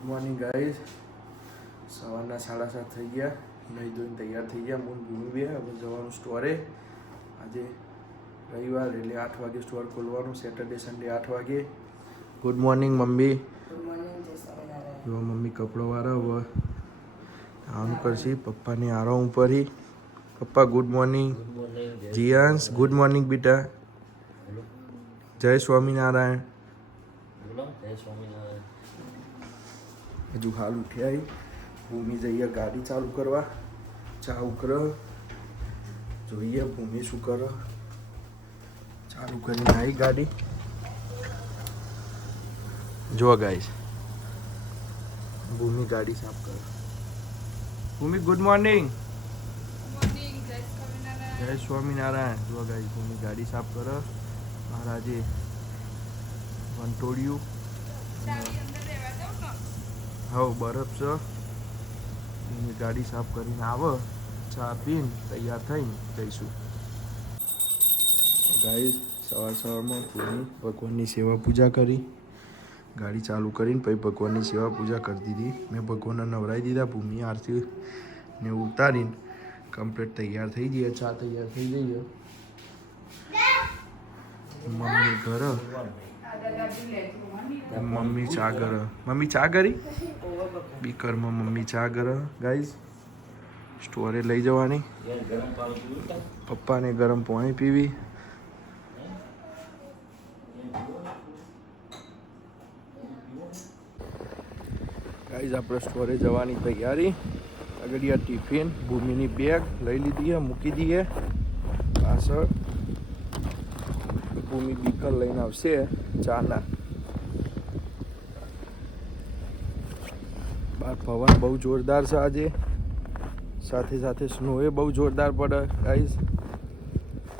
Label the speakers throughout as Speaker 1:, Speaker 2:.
Speaker 1: Good morning guys સવારના સાડા સાત થઈ ગયા. નહીં ધોઈને તૈયાર થઈ ગયા. મૂન ભૂમિ બે. હવે જવાનું સ્ટોરે આજે રવિવાર એટલે આઠ વાગે સ્ટોર ખોલવાનું. સેટરડે સન્ડે આઠ વાગે. Good morning mummy. જો મમ્મી કપડો વાળા હવે આમ કરશી. પપ્પાને આરો ઉપરથી પપ્પા good morning Jiyansh good morning બેટા. જય સ્વામિનારાયણ. હજુ હાલ ઉઠ્યા ભૂમિ જઈએ ગાડી ચાલુ કરવા. ચા ઉકર. જોઈએ ભૂમિ શું કર. ચાલુ કરીને આવી ગાડી. જો ગાઈશ ભૂમિ ગાડી સાફ કર. ભૂમિ ગુડ મોર્નિંગ જય સ્વામિનારાયણ. જો ગાઈશ ભૂમિ ગાડી સાફ કર. મહારાજે વંટોળિયું. હવ બરફ છે. એની ગાડી સાફ કરીને આવે. ચા પીને તૈયાર થઈને જઈશું. ગાઈ સવાર સવારમાં પૂરી ભગવાનની સેવા પૂજા કરી. ગાડી ચાલુ કરીને પછી ભગવાનની સેવા પૂજા કરી દીધી. મેં ભગવાનને નવરાઈ દીધા ભૂમિ આરતી ને ઉતારીને કમ્પ્લીટ તૈયાર થઈ જઈએ ચા તૈયાર થઈ જઈએ મમ્મી ઘર. મમ્મી ચા કર મમ્મી ચા કરી બીકરમાં મમ્મી ચા કર ગાઈઝ સ્ટોરે લઈ જવાની. પપ્પાને ગરમ પાણી પીવી. ગાઈઝ આપણે સ્ટોરે જવાની તૈયારી. આગળ ટિફિન, ભૂમિની બેગ લઈ લીધી મૂકી દઈએ પાછળ ભૂમિ બીકર લઈને આવશે ચાના. બાર પવન બહુ જોરદાર છે આજે. સાથે સાથે સ્નો એ બહુ જોરદાર પડે ગાઈઝ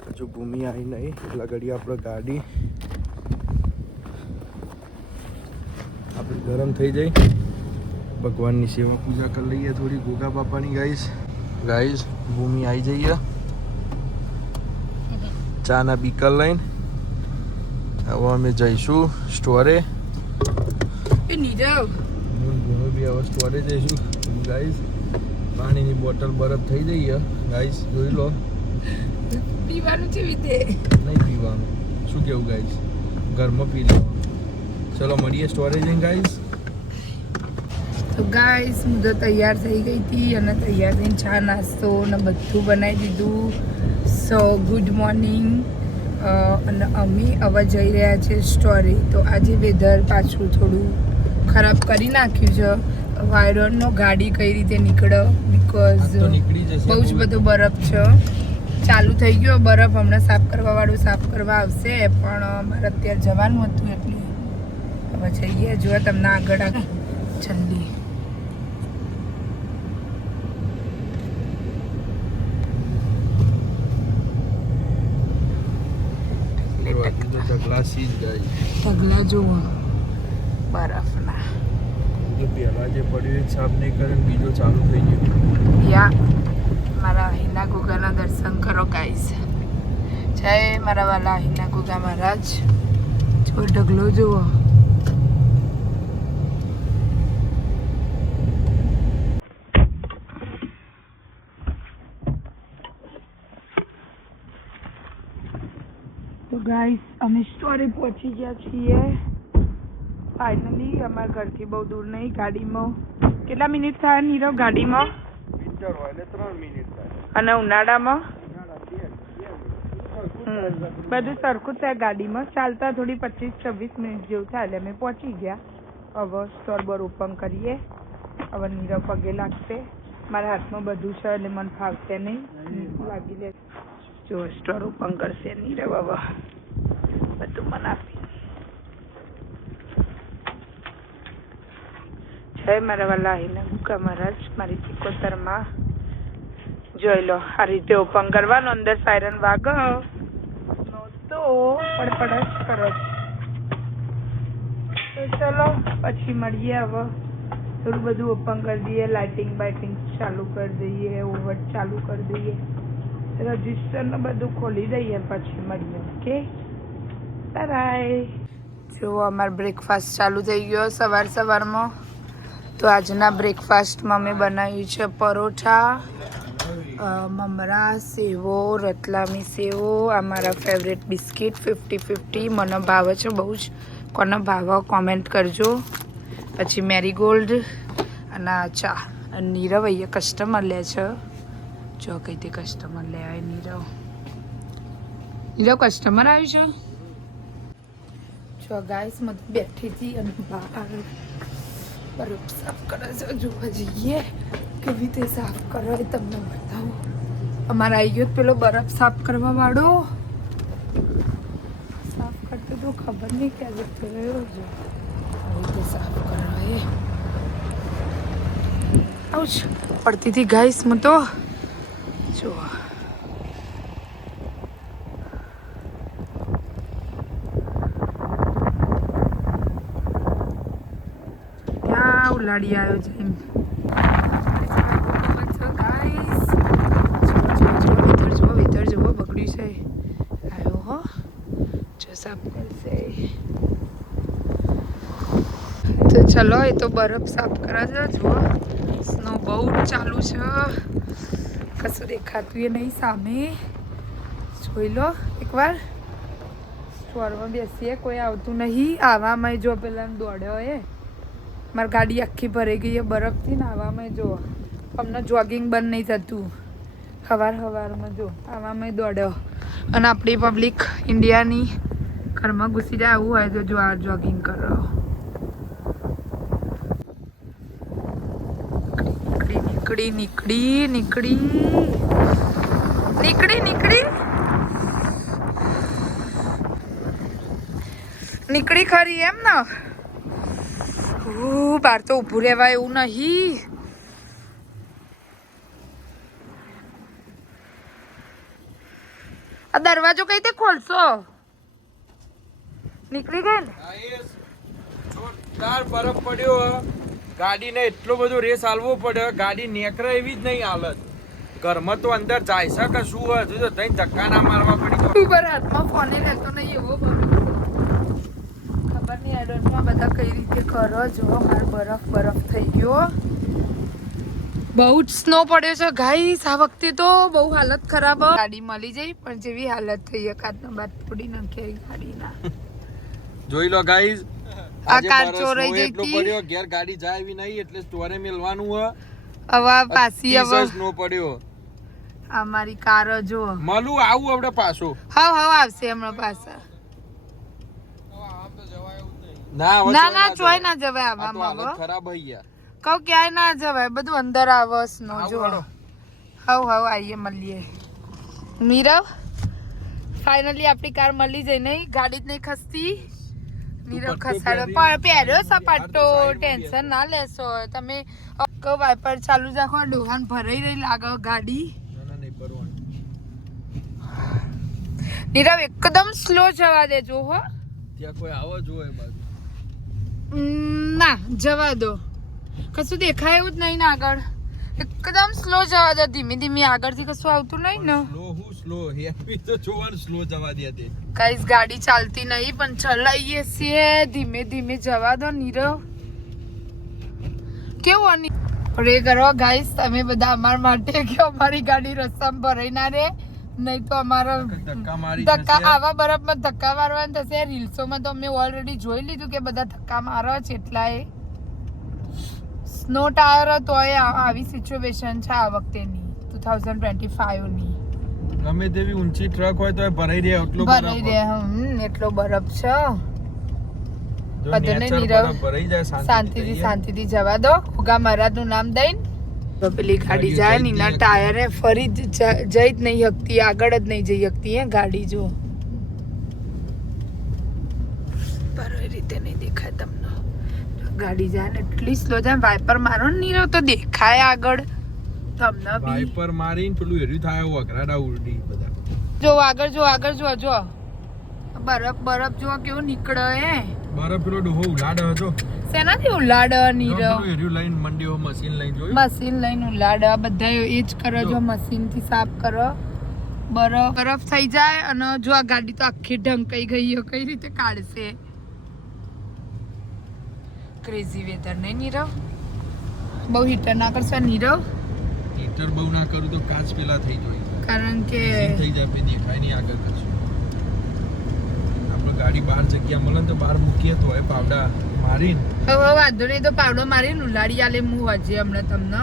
Speaker 1: હજુ ભૂમિ આવી નહીં, એટલે ઘડી આપણે ગાડી. આપણે ગરમ થઈ જાય ભગવાનની સેવા પૂજા કરી લઈએ થોડી, ગોગા બાપાની ગાઈઝ ગાઈઝ ભૂમિ આવી જઈએ. ચાના બીકર લઈને. હવે અમે જઈશું સ્ટોરે.
Speaker 2: નીરવ.
Speaker 1: બી હવે સ્ટોરે જઈશું ગાઈસ પાણીની બોટલ બરફ થઈ જઈ છે. ગાઈઝ જોઈ લો.
Speaker 2: પીવાનું છે રીતે
Speaker 1: નહીં પીવાનું. શું કેવું ગાઈસ ઘરમાં પી લેવાનું. ચલો મળીએ સ્ટોરે જઈને ગાઈસ
Speaker 2: તો ગાઈસ હું તો તૈયાર થઈ ગઈ હતી અને તૈયાર થઈને ચા નાસ્તો ને બધું બનાવી દીધું. સો ગુડ મોર્નિંગ અને અમે હવે જઈ રહ્યા છે સ્ટોરી તો આજે વેધર પાછું થોડું ખરાબ કરી નાખ્યું છે. વાયરોનો ગાડી કઈ રીતે નીકળે? બીકોઝ બહુ જ બધો બરફ છે. ચાલુ થઈ ગયો બરફ. હમણાં સાફ કરવા વાળું સાફ કરવા આવશે. પણ મારે અત્યારે જવાનું હતું એટલે હવે જઈએ. જો તમને આગળ આ જલ્દી ઢગલા જુઓ. બરફના
Speaker 1: જે પહેલા જે પડ્યું એ સાફ નહીં બીજો ચાલુ થઈ ગયો.
Speaker 2: યા, મારા હિના ગુગાના દર્શન કરો ગાઈસ જય મારા વાલા હિના ગુગા મહારાજ. જો ઢગલો જુઓ. તો ગાઈસ અમે સ્ટોરી પહોંચી ગયા છીએ. ફાઇનલી અમારા ઘરથી બહુ દૂર નહીં ગાડીમાં. કેટલા મિનિટ થાય નીરવ ગાડીમાં?
Speaker 1: મિનિટ થાય.
Speaker 2: અને ઉનાળામાં? બધું સરખું થાય ગાડીમાં. ચાલતા થોડી પચીસ છવ્વીસ મિનિટ જેવું થાય એટલે અમે પહોંચી ગયા. હવે સ્ટોર બોર ઓપન કરીએ. હવે નીરવ પગે લાગશે. મારા હાથમાં બધું છે એટલે મને ફાવશે નહીં. લાગી લે. જો સ્ટોર ઓપન કરશે નીરવ હવે. બધું મને આપી મારા વાલા આહીના મહારાજ મારી ચિકોતરમાં જોઈ લો આ રીતે ઓપન કરવાનો અંદર સાયરન વાગો તો પડપડ જ કરો ચલો પછી મળીએ હવે થોડું બધું ઓપન કરી દઈએ લાઇટિંગ બાઇટિંગ ચાલુ કરી દઈએ ઓવર ચાલુ કરી દઈએ રજિસ્ટર ને બધું ખોલી દઈએ પછી મળીએ ઓકે બાય જો અમારો બ્રેકફાસ્ટ ચાલુ થઈ ગયો સવાર સવારમાં તો આજના બ્રેકફાસ્ટમાં મેં બનાવ્યું છે પરોઠા મમરા સેવો, રતલામી સેવો, આ મારા ફેવરેટ બિસ્કિટ ફિફ્ટી ફિફ્ટી મને ભાવે છે બહુ જ. કોને ભાવે કોમેન્ટ કરજો. પછી મેરીગોલ્ડ અને ચા. અને નીરવ અહીંયા કસ્ટમર લે છે. જો કઈ તે કસ્ટમર લે આવે નીરવ. નીરવ કસ્ટમર આવ્યું છે? જો ગાઈસ મત બેઠી હતી અને બહાર બરફ સાફ કરે છે જોવા જઈએ. કેવી રીતે સાફ કરો એ તમને બતાવો. અમારે આવી ગયો પેલો બરફ સાફ કરવા વાળો. સાફ કરતો તો ખબર નહીં ક્યાં જતો રહ્યો છે આવી રીતે સાફ કરવા. એ આવું પડતી હતી ગાઈસ હું તો. જો ઉલાડી આવ્યો છે એમ. બગડ્યું છે આવ્યો હો જો સાફ કરશે તો ચલો, એ તો બરફ સાફ કરા છે. જુઓ સ્નો બહુ ચાલુ છે. કશું દેખાતું એ નહીં સામે. જોઈ લો, એકવાર. સ્ટોરમાં બેસીએ, કોઈ આવતું નહીં. આવામાં જો પેલા દોડ્યો એ. મારી ગાડી આખી ભરાઈ ગઈ છે. બરફથી ને આવામાં જો. અમને જોગિંગ બંધ નહીં થતું. સવાર સવારમાં જો, આવામાં દોડ્યો. અને આપણી પબ્લિક ઇન્ડિયાની ઘરમાં ઘૂસી જાય આવું હોય તો જો આ જોગિંગ કરો. નીકળી નીકળી નીકળી નીકળી. નીકળી નીકળી. નીકળી ખરી એમ ને? ઓહ, બહાર તો ઊભું રહેવાય એવું નહીં. આ દરવાજો કઈ રીતે ખોલશો? નીકળી ગઈ ને?
Speaker 3: જોરદાર બરફ પડ્યો. ગાડીને એટલો બધો રેસ હાલવો પડ્યો ગાડી નેકરે એવી જ નહીં હાલત. ઘરમાં તો અંદર જાય છે કે શું હજુ તો તઈ ધક્કા ના મારવા પડી.
Speaker 2: ઉપર હાથમાં ફોને રહેતો નહીં એવો બરફ એડોન્ટમાં બધા કઈ રીતે કરો? જો મારો બરફ બરફ થઈ ગયો. બહુ જ સ્નો પડ્યો છે. ગાઈસ આ વખતે તો બહુ હાલત ખરાબ. ગાડી મળી જઈ પણ જેવી હાલત થઈ એકાદના બાદ તોડી નાખી ગાડીના.
Speaker 3: જોઈ લો ગાઈસ
Speaker 2: આ કાર ચોરાઈ ગઈ હતી.
Speaker 3: પડ્યો ઘેર ગાડી જાય એવી નહીં એટલે સ્ટોરે મેલવાનું હ.
Speaker 2: હવે પાછી હવે
Speaker 3: સ્નો પડ્યો.
Speaker 2: આ મારી કાર જો.
Speaker 3: મળું આવું આપણે પાછું.
Speaker 2: હાવ હાવ આવશે હમણાં પાછા.
Speaker 3: ના
Speaker 2: ના
Speaker 3: ચોય
Speaker 2: ના ચોય
Speaker 3: જવાય.
Speaker 2: ના જવાય
Speaker 3: આ
Speaker 2: હવે
Speaker 3: ખરાબ હઈ ગયા.
Speaker 2: કહું ક્યાંય ના જવાય બધું અંદર આવસ
Speaker 3: નો
Speaker 2: જો હવ હવ આઈએ મળીએ. નીરવ ફાઇનલી આપણી કાર મળી જઈ નહીં ગાડી જ નહીં ખસતી. નીરવ ખસાડો પણ પહેર્યો સપાટો ટેન્શન ના લેશો. તમે કહો વાઇપર ચાલુ રાખો ડોહાન ભરાઈ રહી લાગો ગાડી. નીરવ એકદમ સ્લો જવા દેજો હો.
Speaker 3: ત્યાં કોઈ આવો
Speaker 2: જોઈએ ના જવા દો. કશું દેખાય એવું જ નહીં ને આગળ. એકદમ સ્લો જવા દો ધીમે ધીમે આગળથી કશું આવતું નહીં ને.
Speaker 3: સ્લો હું સ્લો હેપી તો જોવાનું સ્લો જવા દે તે.
Speaker 2: ગાઈસ ગાડી ચાલતી નહીં પણ ચલાવીએ છીએ. ધીમે ધીમે જવા દો નીરવ. કેવું અની પ્રે કરો ગાઈસ તમે બધા અમાર માટે કે અમારી ગાડી રસ્તામાં ભરાઈ ના રે. નહીં તો અમારો
Speaker 3: ધક્કા મારી
Speaker 2: ધક્કા આવા બરફમાં ધક્કા મારવાનું થશે. રીલ્સોમાં તો અમે ઓલરેડી જોઈ લીધું કે બધા ધક્કા મારો છે એટલાય. સ્નો ટાયર તોય એ આવી સિચ્યુએશન છે આ વખતેની ટુ થાઉઝન્ડ ટ્વેન્ટી ફાઈવની
Speaker 3: ગમે તેવી ઊંચી ટ્રક હોય તો એ ભરાઈ રહે એટલો
Speaker 2: ભરાઈ રહે હમ એટલો બરફ છે.
Speaker 3: જો
Speaker 2: બધું ને
Speaker 3: નેચર
Speaker 2: નીરવ
Speaker 3: ભરાઈ જાય
Speaker 2: શાંતિથી
Speaker 3: શાંતિથી
Speaker 2: શાંતિથી જવા દો. ઉગા મહારાજનું નામ દઈને તો પેલી ગાડી જાય ને એના ટાયરે ફરી જ જઈ જ નહીં શકતી આગળ જ નહીં જઈ શકતી હે ગાડી જો. બરોબર રીતે નહીં દેખાય તમને. ગાડી જાય ને એટલી સ્લો જાય વાઇપર મારો ને નીરવ તો દેખાય આગળ. તમને
Speaker 3: વાઇપર મારીને પેલું હેર્યું થાય એવું અઘરાડા ઉડી બધા.
Speaker 2: જો આગળ જો આગળ જો જો. બરફ બરફ જો કેવું નીકળે હે.
Speaker 3: બરફ પેલો ડોહો ઉડાડે હતો
Speaker 2: શેનાથી ઉલાડ નીરવ?
Speaker 3: પેલું હેર્યું લઈને મંડીઓ મશીન લઈને જોયું?
Speaker 2: મશીન લઈને ઉલાડ આ બધા એ જ કરો જો. મશીનથી સાફ કરો. બરફ બરફ થઈ જાય અને જો આ ગાડી તો આખી ઢંકાઈ ગઈ હોય કઈ રીતે કાઢશે? ક્રેઝી વેધર નહીં નીરવ? બહુ હીટર ના કરશો નીરવ?
Speaker 3: હીટર બહુ ના કરું તો કાચ પેલા થઈ જાય.
Speaker 2: કારણ કે
Speaker 3: થઈ જાય પછી દેખાય નહીં આગળ કશું આપણે ગાડી બહાર જગ્યા મળે તો બહાર મૂકીએ તો હોય પાવડા મારીને
Speaker 2: હવે વાંધો નહીં તો પાવડો મારી લુલાડી આલે હું વાજે હમણાં તમને.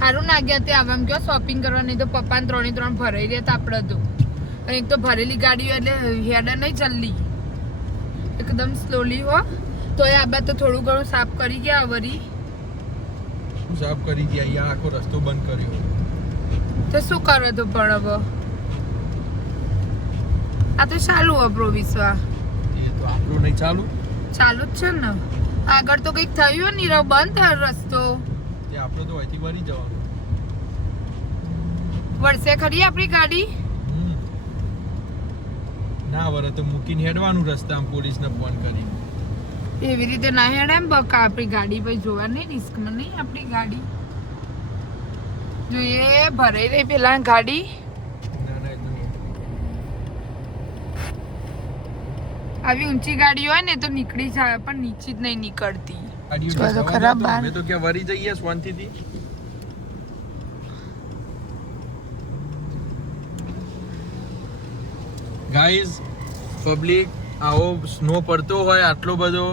Speaker 2: સારું ના ગયા તે આવા કયો શોપિંગ કરવા નહીં તો પપ્પાને ત્રણે ત્રણ ભરાઈ રહ્યા હતા આપણે તો. અને એક તો ભરેલી ગાડીઓ એટલે હેડે નહીં જલ્દી. એકદમ સ્લોલી હો. તો એ આબા તો થોડું ઘણું સાફ કરી ગયા વરી.
Speaker 3: સાફ કરી ગયા? અહીંયા આખો રસ્તો બંધ કર્યો.
Speaker 2: તો શું કરો તો પણ હવે? આ તો ચાલુ હો પ્રોવિસવા
Speaker 3: એ તો આપણું નહીં ચાલુ.
Speaker 2: ચાલુ જ છે ને. આગળ તો કંઈક થયું નીરવ બંધ થયો રસ્તો.
Speaker 3: આપણે તો અહીંથી વળી જવાનું.
Speaker 2: વળશે ખરી આપણી ગાડી?
Speaker 3: ના વરે તો મૂકીને હેડવાનું રસ્તામાં પોલીસને ફોન કરી
Speaker 2: એવી રીતે ના હેડે એમ બકા આપણી ગાડી ભાઈ જોવા નહીં રિસ્કમાં નહીં આપણી ગાડી. જોઈએ ભરાઈ રહી પેલા ગાડી
Speaker 3: ના ના એ તો નહીં.
Speaker 2: આવી ઊંચી ગાડી હોય ને તો નીકળી જાય પણ નીચે જ નહીં નીકળતી.
Speaker 3: ગાડીઓ
Speaker 2: જો તો
Speaker 3: જવા
Speaker 2: ખરા
Speaker 3: દો તો
Speaker 2: કે
Speaker 3: વરી જઈએ ક્યાં થી ગાઈઝ પબ્લિક આવો સ્નો પડતો હોય આટલો બધો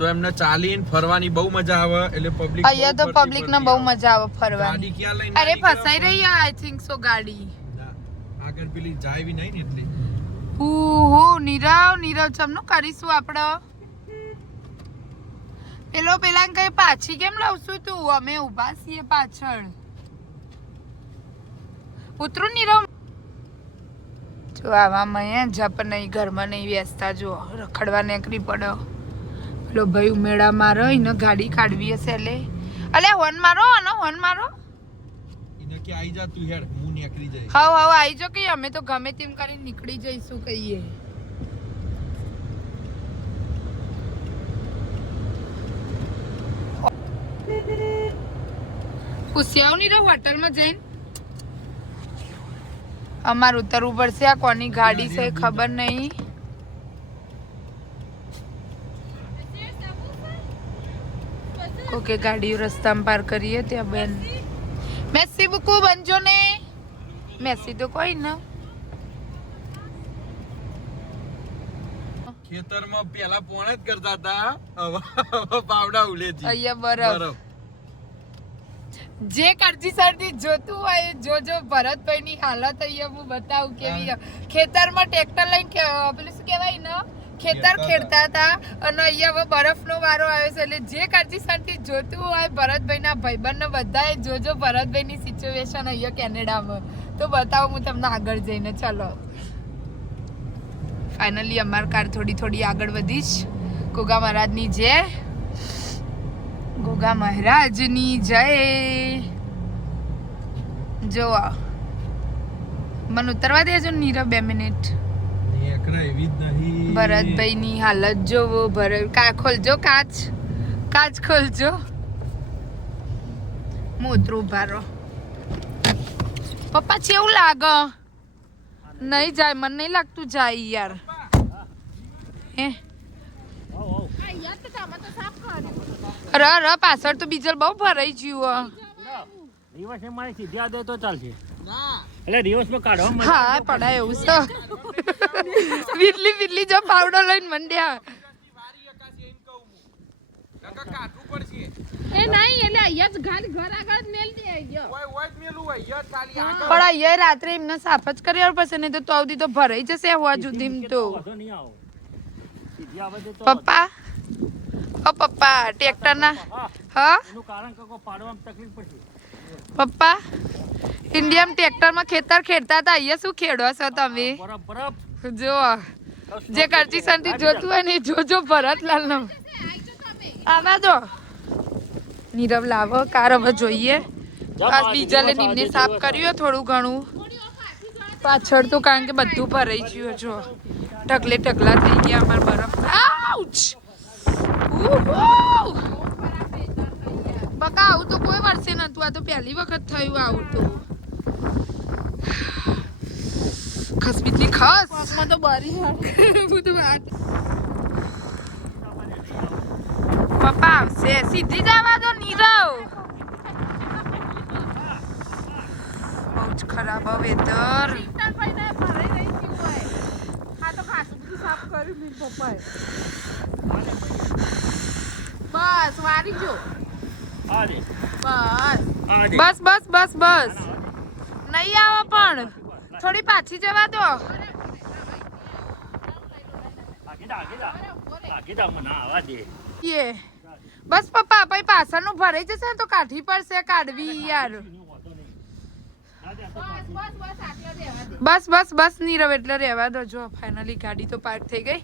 Speaker 3: તો એમને ચાલીને ફરવાની બહુ મજા આવે એટલે પબ્લિક
Speaker 2: અહીંયા તો પબ્લિક ને બહુ મજા આવે ફરવાની.
Speaker 3: ગાડી ક્યાં લઈને
Speaker 2: અરે ફસાઈ રહી આઈ થિંક સો ગાડી.
Speaker 3: આગળ પેલી જાય બી નહીં ને એટલે.
Speaker 2: ઉહુ, નીરવ નીરવ, ચમનું કરીશું આપણે પેલો પેલા કઈ પાછી કેમ લાવશું તું? અમે ઊભા છીએ પાછળ. ઉતરું નીરવ. જો આવામાં અહીંયા જપ નહીં, ઘરમાં નહીં વ્યસ્તા. જો રખડવા નીકળી પડો. પેલો ભાઈ ઉમેળા મારો એને ગાડી કાઢવી હશે એટલે અલે, હોન મારો, આનો હોન મારો.
Speaker 3: કે આઈ જા તું હેડ હું નીકળી જઈશ.
Speaker 2: હાવ હાવ આઈ જો કે અમે તો ગમે તેમ કરીને નીકળી જઈશું કહીએ. પૂછી આવ નહીં રહું હોટલમાં જઈને. અમારે ઉતરવું પડશે આ કોની ગાડી છે ખબર નહીં. ઓકે ગાડીઓ રસ્તામાં પાર કરીએ ત્યાં બેન. મેસી બુકુ બનજો ને. મેસી તો કોઈ ના.
Speaker 3: ખેતરમાં પેલા પોણે જ કરતા હતા. હવે પાવડા
Speaker 2: અહીંયા બરફ. જે કરજી સરથી જોતું હોય જોજો. ભરતભાઈ ની હાલત અહીંયા હું બતાવું કેવી ખેતરમાં ટ્રેક્ટર લઈને પેલું શું કહેવાય ને? ખેતર
Speaker 3: ખેડતા
Speaker 2: હતા. અને અહીંયા હવે બરફનો વારો આવ્યો છે. એટલે જે સરથી જોતું હોય ભરતભાઈના ભાઈબંધને બધાએ જોજો ભરતભાઈની સિચ્યુએશન અહીંયા કેનેડામાં. તો બતાવો હું તમને આગળ જઈને. ચલો. ફાઇનલી અમાર કાર થોડી થોડી આગળ વધીશ. ગોગા મહારાજની જય. ગોગા મહારાજની જય. જો મને ઉતરવા દેજો નીરવ બે મિનિટ.
Speaker 3: એકરા ની
Speaker 2: ભરતભાઈની હાલત જોવો ભરત કા ખોલજો કાચ. કાચ ખોલજો. મોતરું ઉતરું ભારો પપ્પા એવું લાગે? નહીં જાય મને નહીં લાગતું જાય યાર. હે? ર ર પાછળ તો બીજલ બહુ ભરાઈ ગયું
Speaker 4: દિવસે મારી સીધી આદત તો ચાલશે. એટલે દિવસમાં કાઢવા
Speaker 2: હા પડાય એવું છે. વિરલી વિટલી જો પાવડો લઈને મંડ્યા.
Speaker 3: કાકા કાઢવું પડશે
Speaker 5: એ નહીં એટલે અહીંયા જ ઘર ઘર આગળ જ મેલ દે ગયો.
Speaker 3: ઓય ઓય મેલું હોય યર ખાલી આગળ.
Speaker 2: પણ અહીંયા રાત્રે એમને સાફ જ કરી પડશે નહીં તો તો આવતી તો ભરાઈ જશે હોવા સુધી તો.
Speaker 4: વાંધો નહીં આવો. સીધી આવે તો
Speaker 2: પપ્પા? ઓ પપ્પા ટ્રેક્ટરના?
Speaker 4: હા.
Speaker 2: હા?
Speaker 4: એનું કારણ કાકો પાડવામાં તકલીફ પડશે.
Speaker 2: પપ્પા ઇન્ડિયામાં ટ્રેક્ટરમાં ખેતર ખેડતા હતા અહીંયા શું ખેડો છો તમે?
Speaker 4: બરફ
Speaker 2: જો જે કરજી શાંતિ જોતું હોય ને જોજો ભરતલાલ નો. આવા જો નીરવ લાવો કાર હવે જોઈએ ડીઝલે નીમને સાફ કર્યું થોડું ઘણું. પાછળ તો કારણ કે બધું ભરાઈ ગયું જો. ઢગલે ઢગલા થઈ ગયા અમાર બરફ. આઉચ! બકા આવું તો કોઈ વર્ષે નતું આ તો પહેલી વખત થયું આવું તો. ખસબીટલી ખાસ.
Speaker 5: પગમાં તો બારી
Speaker 2: હું તો પપ્પા આવશે. સીધી જવા દો નીરવ. બહુ જ ખરાબ વેધર.
Speaker 5: બસ વારી જો. બસ.
Speaker 2: બસ બસ બસ બસ. નહીં આવો પણ. થોડી પાછી જવા દો. યે. બસ પપ્પા પછી પાછળનું ભરાઈ જશે તો કાઢી પડશે કાઢવી યાર.
Speaker 5: બસ બસ બસ આટલો રહેવા
Speaker 2: બસ બસ બસ નીરવ એટલે રહેવા દો. જો ફાઇનલી ગાડી તો પાર્ક થઈ ગઈ.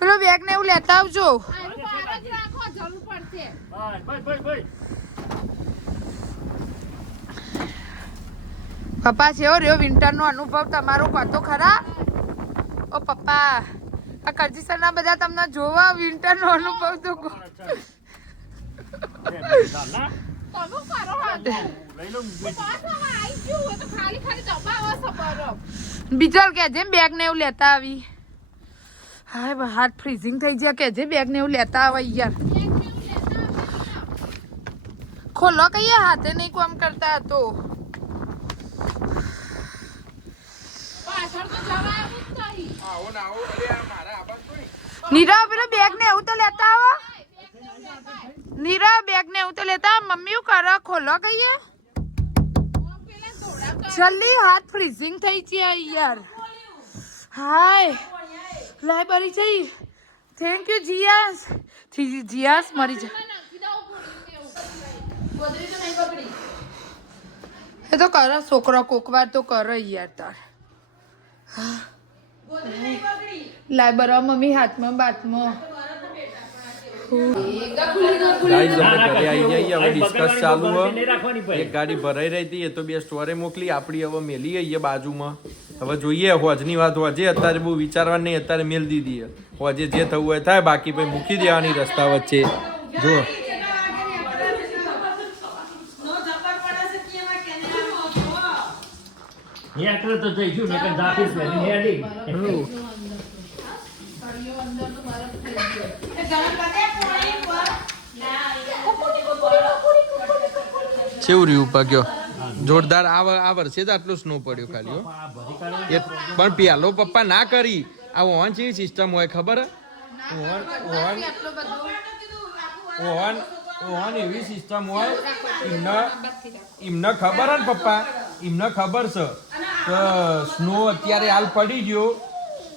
Speaker 2: પેલો બેગ ને એવું લેતા આવજો
Speaker 5: આ એવું બહાર જ રાખો જરૂર પડશે
Speaker 4: બસ બસ બસ બસ
Speaker 2: પપ્પા છે રહ્યો વિન્ટરનો અનુભવ તમારો કહો ખરા? ઓ પપ્પા આ કરજી સરના બધા તમને જોવા વિન્ટરનો અનુભવ તો. બીજલ કે જેમ બેગ ને એવું લેતા આવી. હા હાથ ફ્રીઝિંગ થઈ ગયા કે જે બેગ ને એવું લેતા આવે યાર.
Speaker 5: એવું.
Speaker 2: ખોલો કહીએ હાથે નહીં કોમ કરતા
Speaker 5: તો જવાયું જ નહીં.
Speaker 3: આવો ને આવો અરે આ મારા આબાદ કોઈ
Speaker 2: નીરવ, પેલો બેગ ને એવું તો લેતા આવો. નીરવ બેગ ને એવું તો લેતા. મમ્મી કરે? ખોલો કહીએ. જલ્દી હાથ ફ્રીઝિંગ થઈ છે યાર. હાય. લાઇબ્રેરી છે થેન્ક યુ જીયાસ. થી જીયાસ મરી જા. એ તો કરો, છોકરો કોક વાર તો કરો યાર તાર. લાઇબ્રેરી મમ્મી હાથમાં, બાથમાં.
Speaker 3: ઘરે હવે ડિસ્કસ ચાલુ હોય એક ગાડી ભરાઈ રહી હતી, એ તો બે સ્ટોરે મોકલી, આપણી હવે મેલી આવીએ બાજુમાં. હવે જોઈએ હોજની વાત હોજે અત્યારે બહુ વિચારવા નહીં, અત્યારે મેલ દીધી. હોજે જે થવું હોય થાય, બાકી મૂકી દેવાની રસ્તા વચ્ચે. જો
Speaker 4: હે એટલે તો. દાખલ હેડી
Speaker 3: રહ્યું પગ્યો જોરદાર આવર આવર છે આટલું સ્નો પડ્યો ખાલી પણ પેલો પપ્પા ના કરી. આ ઓહન જેવી સિસ્ટમ હોય ખબર? હે? ઓવન ઓન ઓવન ઓહન એવી સિસ્ટમ હોય એમને એમને ખબર હે ને પપ્પા. એમને ખબર છે. કે સ્નો અત્યારે હાલ પડી ગયો.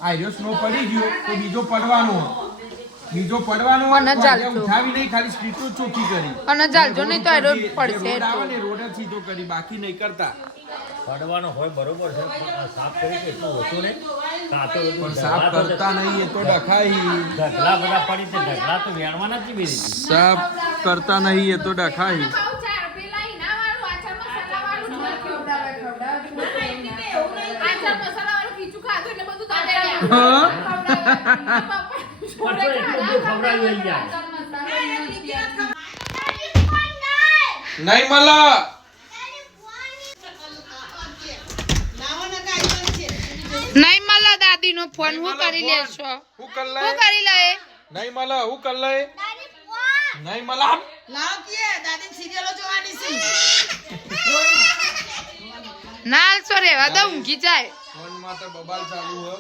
Speaker 3: આર્યો સ્નો પડી ગયો તો બીજો પડવાનો બીજો પડવાનો
Speaker 2: અને
Speaker 3: તો ઉઠાવી નહીં ખાલી સ્ટ્રીટો ચોખ્ખી કરી.
Speaker 2: અને ચાલજો નહીં તો એરો પડશે
Speaker 3: રોડ આવે ને રોડ જ સીધો કરી બાકી નહીં કરતા.
Speaker 4: પડવાનો હોય બરોબર છે સાફ કરી કે એટલું ઓછું ને
Speaker 3: પણ સાફ કરતા નહીં એ તો ડખાઈ.
Speaker 4: ઢગલા બધા પડી છે ઢગલા તો વેણવાના જ બી
Speaker 3: સાફ કરતા નહીં એ તો ડખાઈ
Speaker 5: ખાવું ચાર પેલા ઈનાવાળું, આચાર મસાલાવાળું જ નાખ્યું. આચાર મસાલાવાળું ખીચું ખાધું એટલે બધું તારે રહ્યા. પપ્પા
Speaker 4: પણ તો એટલું બધું ખવડાવ્યું લઈ જાય
Speaker 3: નહીં મળે.
Speaker 2: નહીં મળે દાદી નો ફોન હું કરી લેશો?
Speaker 3: હું કર લે.
Speaker 2: હું કરી લે?
Speaker 3: નહીં મળે હું કર લે. નહીં મળે.
Speaker 2: ના સોરે રેવા ઊંઘી જાય.
Speaker 3: ફોનમાં બબાલ ચાલુ હે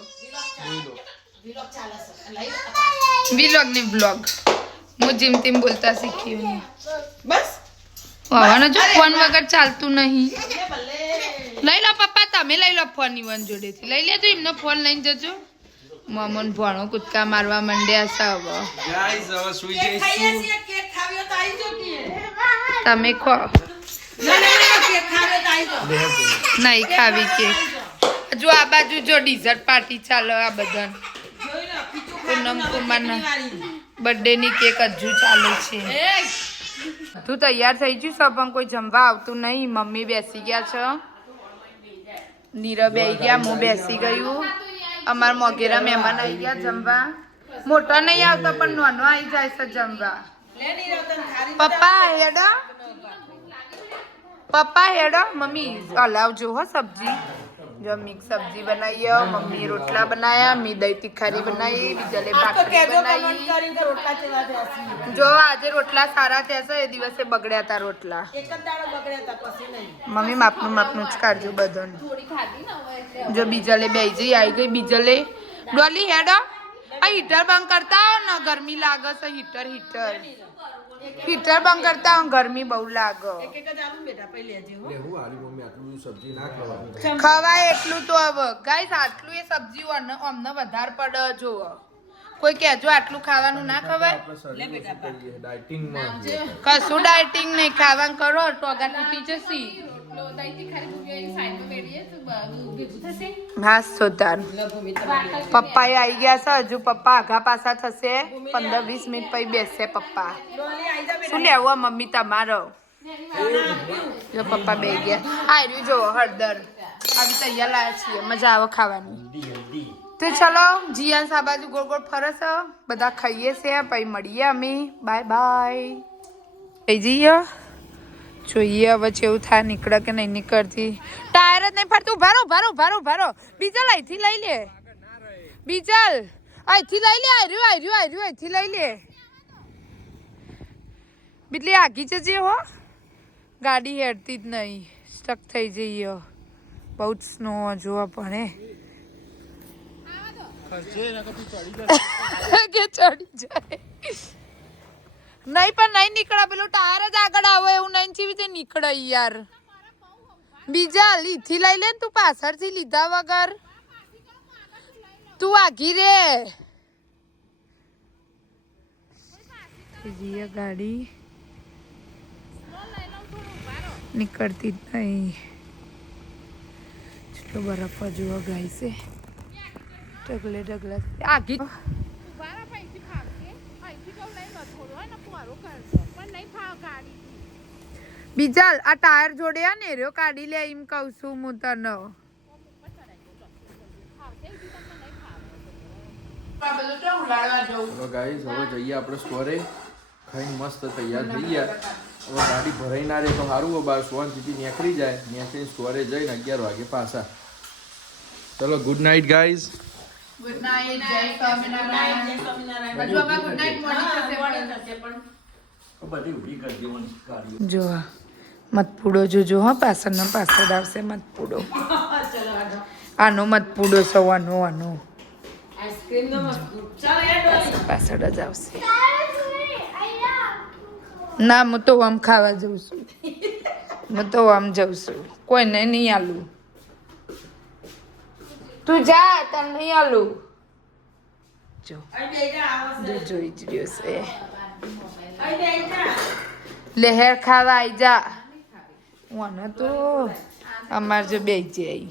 Speaker 3: જોઈ લો.
Speaker 2: વિલોગની બ્લોગ. હું જીમ તેમ બોલતા શીખ્યું બસ. વાવાનો જો ફોન વગર ચાલતું નહીં. લઈ લો પપ્પા તમે લઈ લો ફોન ઈવન જોડેથી. લઈ લેજો એમનો ફોન લઈને જજો. મમન ભણો કૂદકા મારવા માંડ્યા છે હવે.
Speaker 3: ગાઈસ હવે સુઈ જઈશું.
Speaker 2: તમે ખો. નહીં ખાવી કે. જો આ બાજુ જો ડિઝર્ટ પાર્ટી ચાલે આ બધા પૂનમ કુમારના બર્થડે ની કેક હજુ ચાલે છે. તું તૈયાર થઈ ગયું પણ કોઈ જમવા આવતું નહીં. મમ્મી બેસી ગયા છે. નીરવ આવી ગયા હું બેસી ગયું. અમારા મોગેરા મહેમાન આવી ગયા જમવા. મોટો નહીં આવતો પણ નાનો આવી જાય છે જમવા. પપ્પા હેડો. પપ્પા હેડો. મમ્મી હલાવજો હો સબ્જી. જો મિક્સ સબ્જી બનાવી મમ્મી રોટલા બનાયા મી દહીં તિખારી બનાવી બીજલે ભાખરી બનાવી. જો આજે રોટલા સારા થયા એ દિવસે બગડ્યા હતા રોટલા. મમ્મી માપનું માપનું જ કાઢજો બધું જો બીજલે બે જઈ આવી ગઈ બીજલે. ડોલી હેડો. આ હીટર બંધ કરતા આવો ને ગરમી લાગે છે હીટર હીટર. હીટર બંધ કરતા હો ગરમી બહુ લાગે.
Speaker 3: એટલે હું હારી મમ્મી આટલું સબ્જી ના ખવાય.
Speaker 2: ખવાય એટલું તો હવે. ગાઈસ આટલું એ સબ્જી અમને અમને વધારે પડે જો કોઈ કહેજો આટલું ખાવાનું ના ખવાય. કશું ડાયટિંગ નહીં ખાવાનું કરો ટોગા તૂટી જશે. હા સોતાર પપ્પા આવી ગયા છે, હજુ પપ્પા આઘા પાછા થશે. પંદર, વીસ મિનિટ પછી બેસશે પપ્પા. શું લેવું, મમ્મી તમારો? જો પપ્પા બે ગયા. આ રહ્યું, જો, હળદર. આવી તૈયાર લાયા છીએ. મજા આવે ખાવાની. તો ચલો, જીયાન સા બાજુ ગોળ ગોળ ફરસ. બધા ખાઈએ છે, પછી મળીએ અમે. Bye bye. જઈએ. જોઈએ હવે એવું થાય નીકળે કે નહીં નીકળતી. ટાયર જ નહીં ફરતું ભરો ભરો ભરો ભરો બીજલ અહીંથી લઈ લે. બીજલ. અહીંથી લઈ લે આર્યું આર્યું આર્યું અહીંથી લઈ લે. બીટલી આગી જજે હો. ગાડી હેડતી જ નહીં. સ્ટક થઈ જઈએ. બહુ જ સ્નો જોવા પડે કે ચડી જાય. નહીં, પણ નહીં નીકળે પેલું ટાયર જ આગળ આવે એવું નહીં ચીવી રીતે નીકળે યાર. બીજા લીથી લઈ લે ને તું પાછળથી લીધા વગર. તું આગી રે. જીએ ગાડી. નીકળતી જ નહીં. જેટલો બરફ જુઓ ગાય છે. ઢગલે ઢગલે. આગી. બીજા આ ટાયર જોડ્યા ને રહ્યો કાઢી લે એમ કહું છું હું તને.
Speaker 3: હવે હવે જઈએ આપણે સ્ટોરે ખાઈને મસ્ત તૈયાર થઈ ગયા. હવે ગાડી ભરાઈ ના રહે તો સારું હોય બાર સોનથી નીકળી જાય. ત્યાંથી સ્ટોરે જઈને અગિયાર વાગે પાછા. ચલો good night guys
Speaker 2: good night Jai Swaminarayan હજુ આમાં ગુડ નાઈટ મોર્નિંગ થશે
Speaker 4: બધી ઊભી કરી દેવાની ગાડીઓ
Speaker 2: જો મતપૂડો જોજો હા પાછળનો પાછળ આવશે મતપૂડો આનો મતપૂડો સવાનો આનો. પાછળ જ આવશે. ના હું તો આમ ખાવા જઉં છું. હું તો આમ જઉં છું. કોઈને નહીં આલું. તું જા તને નહીં આલું. જો. જો જોઈ જ રહ્યો છે. લહેર ખાવા આવી જા. મને તો અમાર જો બે જાય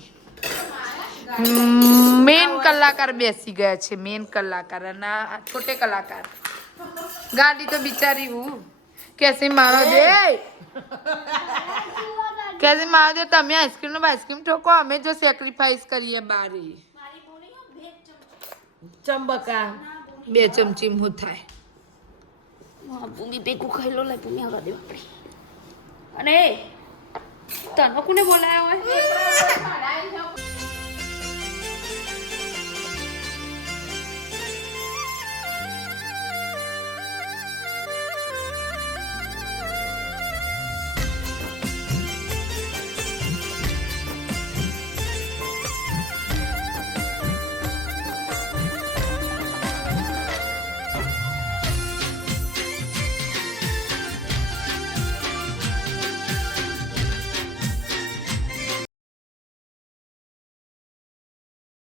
Speaker 2: મેન કલાકાર બેસી ગયા છે મેન કલાકાર અને આ છોટે કલાકાર. ગાડી તો બિચારી હું. કેસી મારો દે કેસી મારે જો તમે આઈસ્ક્રીમ નો આઈસ્ક્રીમ ઠોકો અમે જો સેક્રિફાઈસ કરીએ બારી
Speaker 6: ચંબકા
Speaker 2: બે ચમચી હું થાય
Speaker 6: ભૂમિ ભેગું ખાઈ લો લે ભૂમિ આવવા દે આપણે અને તને કોને બોલાયા હોય